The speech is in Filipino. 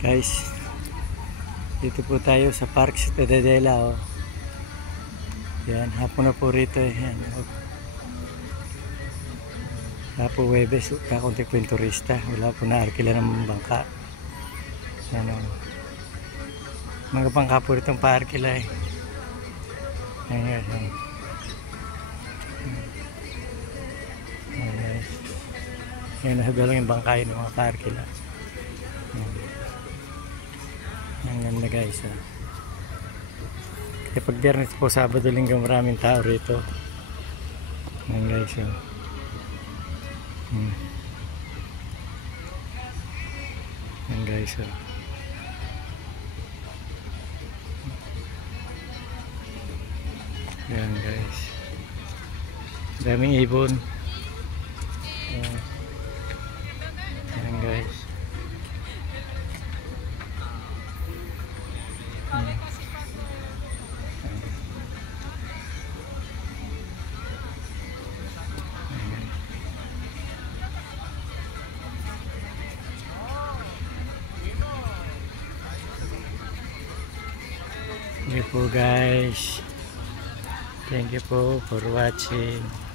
Guys, dito po tayo sa Park Cittadella, oh. Yan, hapon na po rito, eh. Yan, oh. Hapo Webes, kakunti po yung turista. Wala po na arkila ng bangka. Yan, oh. Mga bangka po rito ang paarkila, eh. Yan, yan, yan. Yan, guys. Yan, nasa lang yung bangka yun, mga paarkila. Yan. Ang ganda, guys, ah. Kaya pag Biyernes po, Sabado, Linggo, maraming tao rito. Yan, guys, oh. Yan, guys, oh. Yan, guys, daming ibon. Yan, yan, guys. Thank you po, guys. Thank you po for watching.